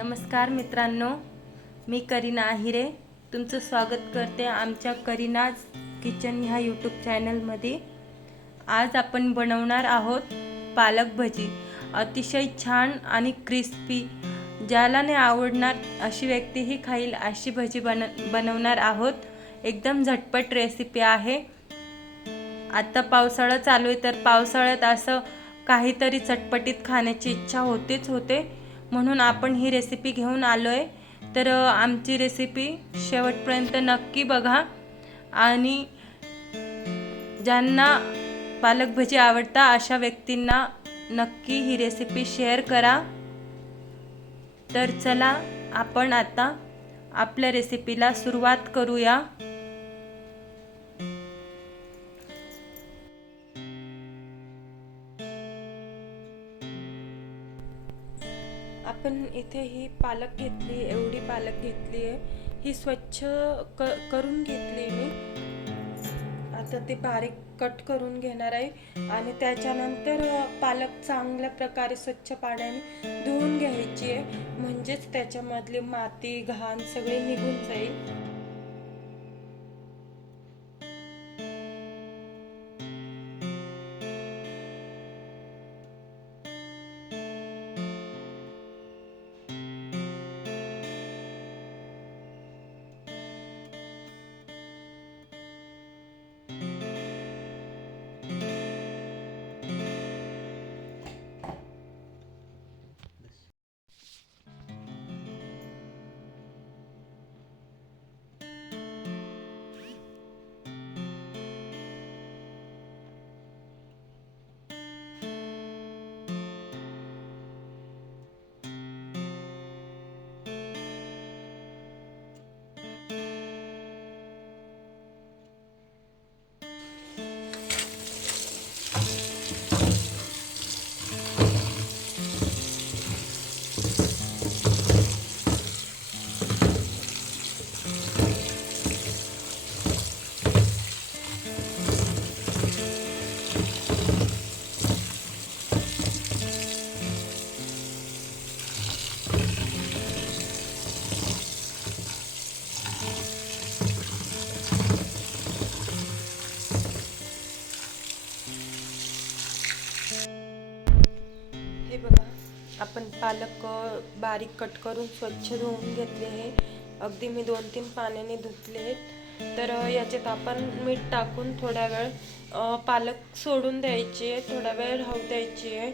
नमस्कार मित्रांनो, मी करीना आहिरे तुमचं स्वागत करते आमच्या करीनाज किचन ह्या यूट्यूब चॅनलमध्ये। आज आपण बनवणार आहोत पालक भजी। अतिशय छान आणि क्रिस्पी, ज्याला नाही आवडणार अशी व्यक्तीही खाईल अशी भजी बनवणार आहोत। एकदम झटपट रेसिपी आहे। आता पावसाळा चालू आहे, तर पावसाळ्यात असं काहीतरी चटपटीत खाण्याची इच्छा होते, म्हणून आपण ही रेसिपी घेऊन आलोय। तर आमची रेसिपी शेवटपर्यंत नक्की बघा आणि ज्यांना पालक भजी आवडता अशा व्यक्तींना नक्की ही रेसिपी शेअर करा। तर चला आपण आता आपल्या रेसिपीला सुरुवात करूया। आपण इथे ही पालक घेतली, एवढी पालक घेतली आहे। ही स्वच्छ करून घेतली मी। आता ते बारीक कट करून घेणार आहे आणि त्याच्यानंतर पालक चांगल्या प्रकारे स्वच्छ पाण्याने धुवून घ्यायची आहे, म्हणजेच त्याच्यामधली माती घाण सगळी निघून जाईल। हे बघा, आपण पालक बारीक कट करून स्वच्छ धुवून घेतले आहे। अगदी मी 2-3 पाण्याने धुतले आहेत। तर याच्यात आपण मीठ टाकून थोडा वेळ पालक सोडून द्यायची आहे, थोडा वेळ राहू द्यायची आहे,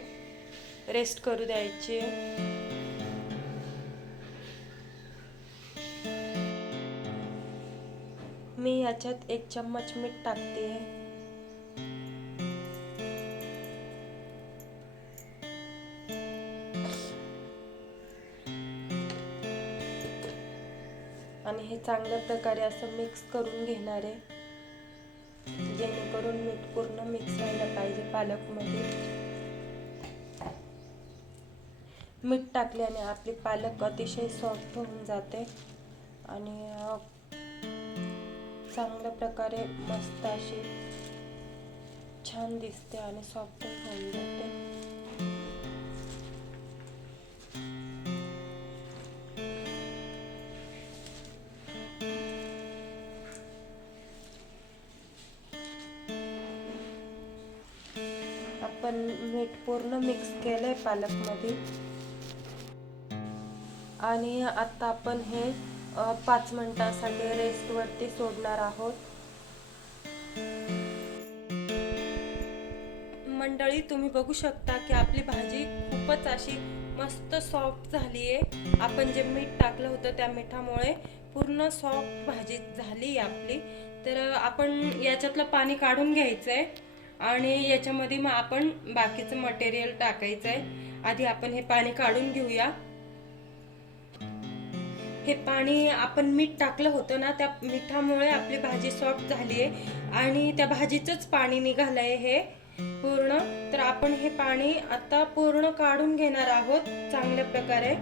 रेस्ट करू द्यायची आहे। मी याच्यात 1 चम्मच मीठ टाकते आहे। आणि हे चांगल्या प्रकारे असं मिक्स करून घेणार आहे, जेणेकरून मीठ पूर्ण मिक्स व्हायला पाहिजे पालकमध्ये। मीठ टाकल्याने आपली पालक अतिशय सॉफ्ट होऊन जाते आणि चांगल्या प्रकारे मस्त अशी छान दिसते आणि सॉफ्ट होऊन जाते। आपण मीठ पूर्ण मिक्स केलंय पालकमध्ये आणि आता आपण हे 5 मिनिटांसाठी रेस्ट वरती सोडणार आहोत। मंडळी, तुम्ही बघू शकता की आपली भाजी खूपच अशी मस्त सॉफ्ट झाली आहे। आपण जे मीठ टाकलं होतं त्या मिठामुळे पूर्ण सॉफ्ट भाजी झाली आपली। तर आपण याच्यातलं पाणी काढून घ्यायचंय आणि याच्यामध्ये मग आपण बाकीचं मटेरियल टाकायचंय। आधी आपण हे पाणी काढून घेऊया। हे पाणी आपण मीठ टाकलं होतं ना, त्या मिठामुळे आपली भाजी सॉफ्ट झाली आहे आणि त्या भाजीचंच पाणी निघालंय हे पूर्ण। तर आपण हे पाणी आता पूर्ण काढून घेणार आहोत चांगल्या प्रकारे।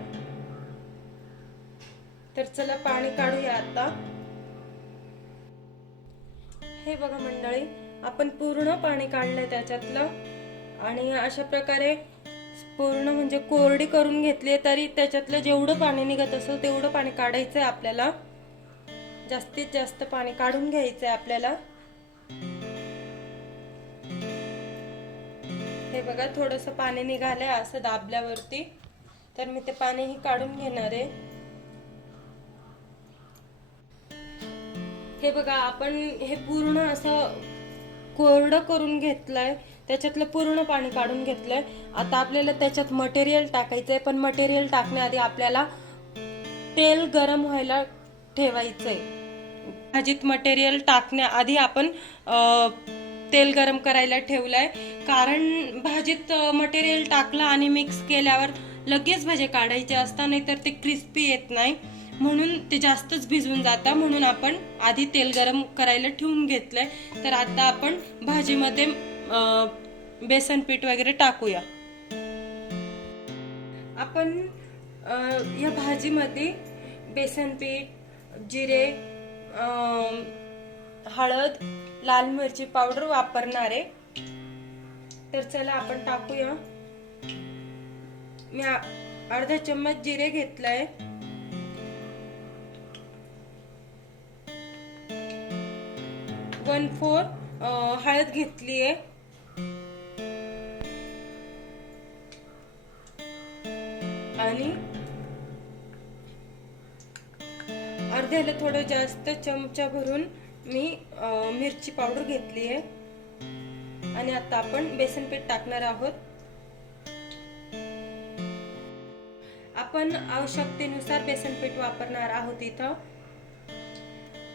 तर चला पाणी काढूया आता। हे बघा मंडळी, आपण पूर्ण पाणी काढलंय त्याच्यातलं आणि अशा प्रकारे पूर्ण म्हणजे कोरडी करून घेतली, तरी त्याच्यातलं जेवढं पाणी निघत असेल तेवढं पाणी काढायचं आहे आपल्याला. जास्तीत जास्त पाणी काढून घ्यायचं आहे आपल्याला. हे बघा थोडंसं पाणी निघालंय असं दाबल्यावरती, तर मी ते पाणीही काढून घेणार आहे. हे बघा आपण हे पूर्ण असं कोरडं करून घेतलंय, त्याच्यातलं पूर्ण पाणी काढून घेतलंय. आता आपल्याला त्याच्यात मटेरियल टाकायचंय, पण मटेरियल टाकण्याआधी आपल्याला तेल गरम व्हायला ठेवायचंय. भाजीत मटेरियल टाकण्याआधी आपण तेल गरम करायला ठेवलंय, कारण भाजीत मटेरियल टाकलं आणि मिक्स केल्यावर लगेच भाजी काढायची असता, नाहीतर ते क्रिस्पी येत नाही, म्हणून ते जास्तच भिजून जातं. म्हणून आपण आधी तेल गरम करायला ठेवून घेतलंय. तर आता आपण भाजीमध्ये बेसन पीठ वगैरे टाकूया. आपण या भाजीमध्ये बेसन पीठ, जिरे, हळद, लाल मिरची पावडर वापरणार आहे. तर चला आपण टाकूया. मी अर्धा चम्मच जिरे घेतलाय, 1/4 हळद घेतली आहे, आणि अर्ध्याला थोडं जास्त चमचा भरून मी मिरची पावडर घेतली आहे. आणि आता आपण बेसन पीठ टाकणार आहोत. आपण आवश्यकतेनुसार बेसन पीठ वापरणार आहोत इथं,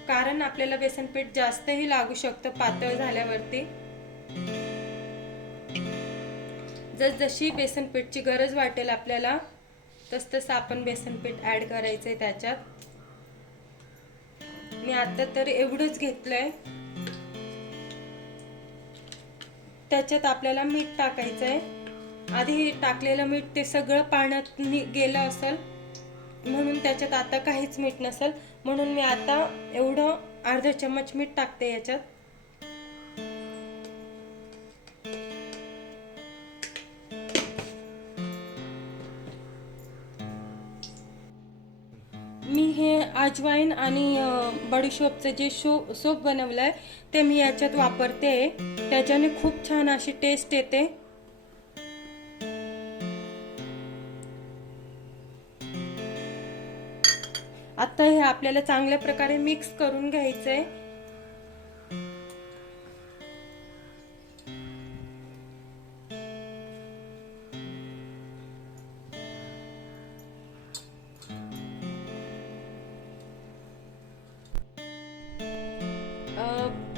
कारण आपल्याला बेसन पीठ जास्तही लागू शकतं पातळ झाल्यावरती. जशी बेसन पीठची गरज वाटेल आपल्याला, तसं आपण बेसन पीठ ऍड करायचंय त्याच्यात. मी आता तर एवढंच घेतलंय. त्याच्यात आपल्याला मीठ टाकायचंय. आधी टाकलेलं मीठ ते सगळं पाण्यात गेलं असेल, म्हणून त्याच्यात आता काहीच मीठ नसेल, म्हणून मी आता एवढं अर्धा चम्मच मीठ टाकते याच्यात. मी हे अजवाईन आणि बडीशोपचं जे सोप बनवलंय ते मी याच्यात वापरते. त्याच्याने खूप छान अशी टेस्ट येते. आता हे आपल्याला चांगल्या प्रकारे मिक्स करून घ्यायचंय.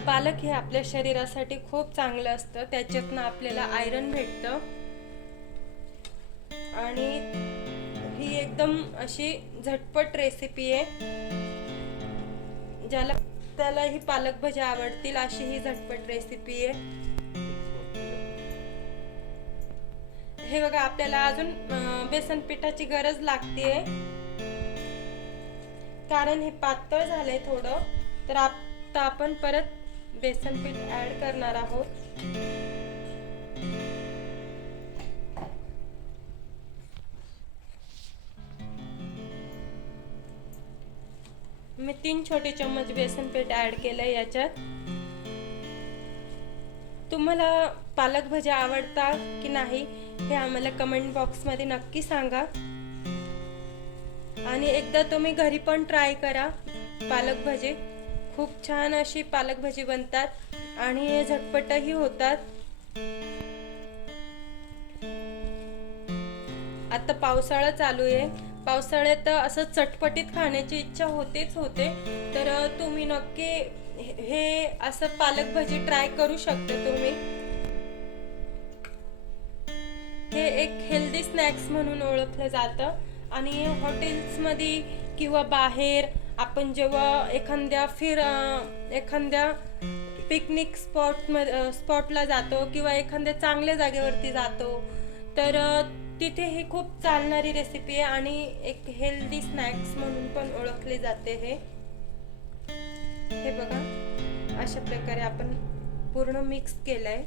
पालक हे आपल्या शरीरासाठी खूप चांगलं असतं. त्याच्यातनं आपल्याला आयरन भेटतं, आणि ही एकदम अशी झटपट रेसिपी आहे. ज्याला त्याला ही पालक भाजी आवडतील अशी ही झटपट रेसिपी आहे. हे बघा आपल्याला अजून बेसन पिठाची गरज लागते, कारण हे पातळ झालंय थोडं. तर आता आपण परत बेसन पीठ ऍड करणार आहोत. मी 3 छोटे चम्मच बेसन पीठ ऍड केलंय याच्यात. तुम्हाला पालक भाज्या आवडतात की नाही हे आम्हाला कमेंट बॉक्स मध्ये नक्की सांगा. आणि एकदा तुम्ही घरी पण ट्राय करा पालक भाजी. खूप छान अशी पालक भाजी बनतात आणि झटपटही होतात. आता पावसाळा चालू आहे. पावसाळ्यात असं चटपटीत खाण्याची इच्छा होतेच होते. तर तुम्ही नक्की हे असं पालक भाजी ट्राय करू शकता तुम्ही. हे एक हेल्दी स्नॅक्स म्हणून ओळखलं जातं. आणि हॉटेल्स मध्ये किंवा बाहेर आपण जेव्हा एखाद्या पिकनिक स्पॉटला जातो किंवा एखाद्या चांगल्या जागेवरती जातो, तर तिथे ही खूप चालणारी रेसिपी आहे आणि एक हेल्दी स्नॅक्स म्हणून पण ओळखले जाते. हे बघा अशा प्रकारे आपण पूर्ण मिक्स केलंय.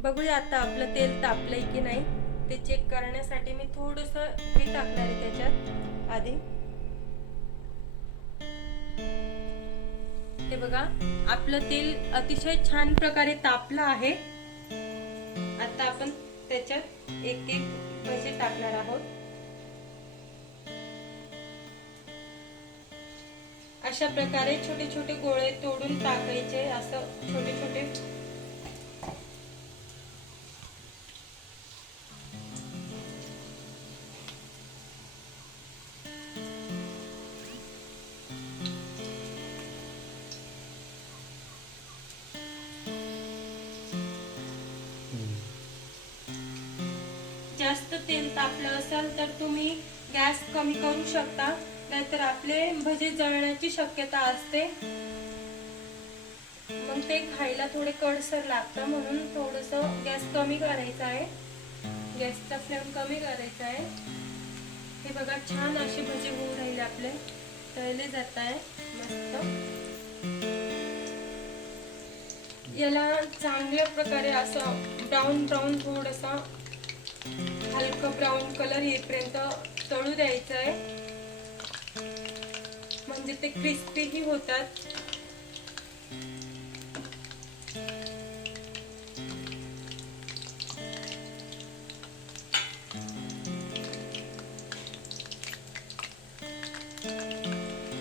बघूया आता आपलं तेल तापलंय की नाही ते चेक करण्यासाठी मी थोडंसं हे टाकणार आहे त्याच्यात आधी। हे बघा आपलं तेल अतिशय छान प्रकारे तापलं आहे। आता आपण त्याच्यात एक एक भजी टाकणार आहोत। अशा प्रकारे छोटे छोटे गोळे तोडून टाकायचे, असं छोटे छोटे। जास्त तेल तापलं असेल तर तुम्ही गॅस कमी करू शकता, नाहीतर आपले भजे जळण्याची शक्यता असते, मग ते खायला थोडे कडसर लागतं। म्हणून थोडंसं गॅस कमी करायचा आहे, गॅसचा फ्लेम कमी करायचा आहे। हे बघा छान असे भजे होऊ राहिले, आपले तळले जात आहे मस्त। याला चांगल्या प्रकारे असं ब्राऊन ब्राऊन थोडंसं हलका ब्राऊन कलर येईपर्यंत तळू द्यायचं आहे, म्हणजे ते क्रिस्पीही होतात।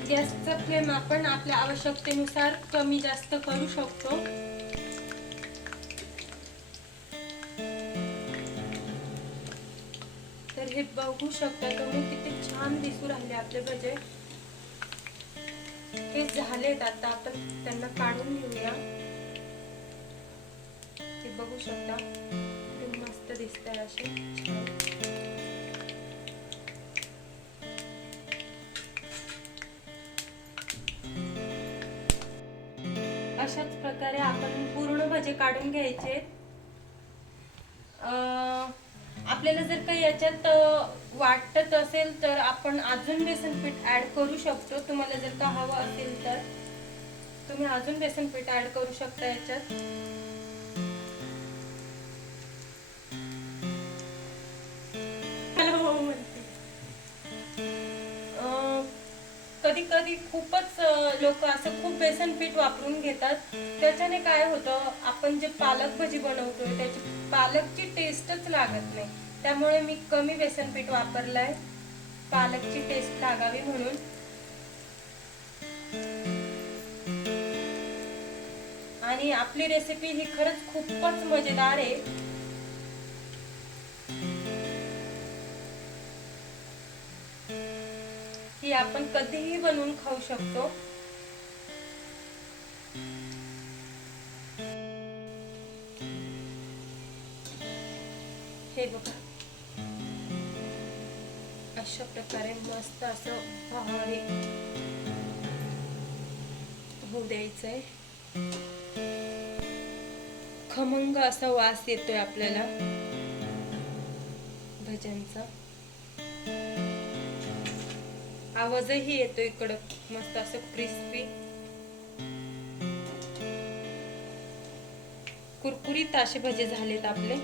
गॅसचा फ्लेम आपण आपल्या आवश्यकतेनुसार कमी जास्त करू शकतो। तर हे बघू शकता तुम्ही किती छान दिसू राहिले आपले भजे। हे झालेत, आता आपण त्यांना काढून घेऊया। हे बघू शकता किती मस्त दिसतंय असे छान। अशाच प्रकारे आपण पूर्ण भजे काढून घ्यायचे। आपल्याला जर काही याच्यात वाटत असेल तर आपण अजून बेसन पीठ ऍड करू शकतो। तुम्हाला जर का हवं असेल तर तुम्ही अजून बेसन पीठ ऍड करू शकता याच्यात। कधी कधी खूपच लोक असं खूप बेसन पीठ वापरून घेतात, त्याच्याने काय होतं आपण जे पालक भजी बनवतोय त्याची पालकची टेस्टच लागत नाही। त्यामुळे मी कमी बेसन पीठ वापरलंय, पालकची टेस्ट लागावी म्हणून। आणि आपली रेसिपी ही खरंच खूपच मजेदार आहे। ही आपण कधीही बनवून खाऊ शकतो। हे बघा अशा प्रकारे मस्त असं भारी होऊ द्यायचंय। खमंग असा वास येतोय आपल्याला भज्यांचा, आवाजही येतोय कडक मस्त असं क्रिस्पी कुरकुरीत असे भजे झालेत आपले।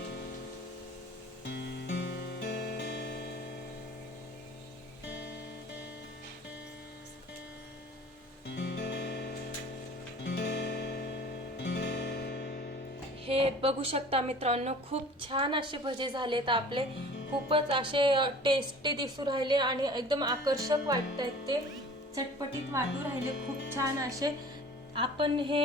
हे बघू शकता मित्रांनो, खूप छान असे भजे झालेत आपले। खूपच असे टेस्टी दिसू राहिले आणि एकदम आकर्षक वाटतात, ते चटपटीत वाटू राहिले खूप छान असे। आपण हे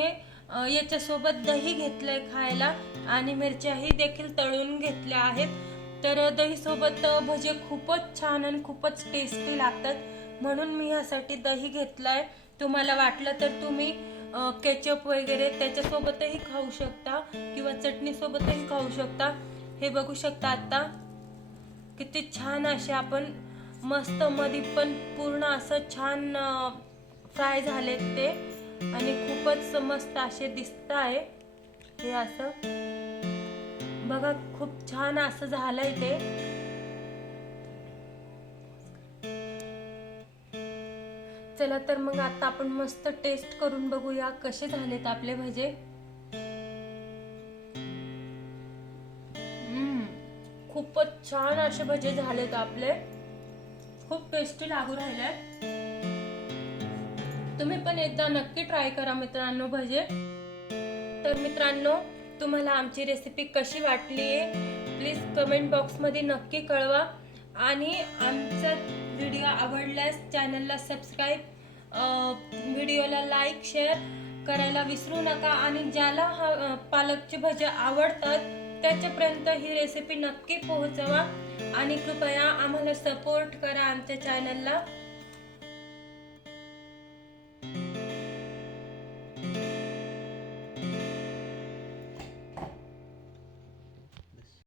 याच्यासोबत दही घेतलंय खायला आणि मिरच्याही देखील तळून घेतल्या आहेत। तर दही सोबत भजे खूपच छान आणि खूपच टेस्टी लागतात, म्हणून मी यासाठी दही घेतलंय। तुम्हाला वाटलं तर तुम्ही केचप वगैरे त्याच्यासोबतही खाऊ शकता किंवा चटणी सोबतही खाऊ शकता। हे बघू शकता आता किती छान असे आपण मस्त मध्ये पण पूर्ण असं छान फ्राय झालेत ते, आणि खूपच मस्त असे दिसत आहे। हे असं बघा खूप छान असं झालंय ते। चला तर मग आता आपण मस्त टेस्ट करून बघूया कसे झालेत आपले भजे। खूपच छान असे भजे झालेत आपले, खूप टेस्टी लागू राहिले। तुम्ही पण एकदा नक्की ट्राय करा मित्रांनो भजे। तर मित्रांनो, तुम्हाला आमची रेसिपी कशी वाटली आहे प्लीज कमेंट बॉक्समध्ये नक्की कळवा आणि आमचा व्हिडिओ आवडल्यास चॅनलला सबस्क्राईब, व्हिडिओला लाईक शेअर करायला विसरू नका आणि ज्याला पालकचे भजे आवडतात त्याच्यापर्यंत ही रेसिपी नक्की पोहोचवा आणि कृपया आम्हाला सपोर्ट करा आमच्या चॅनलला।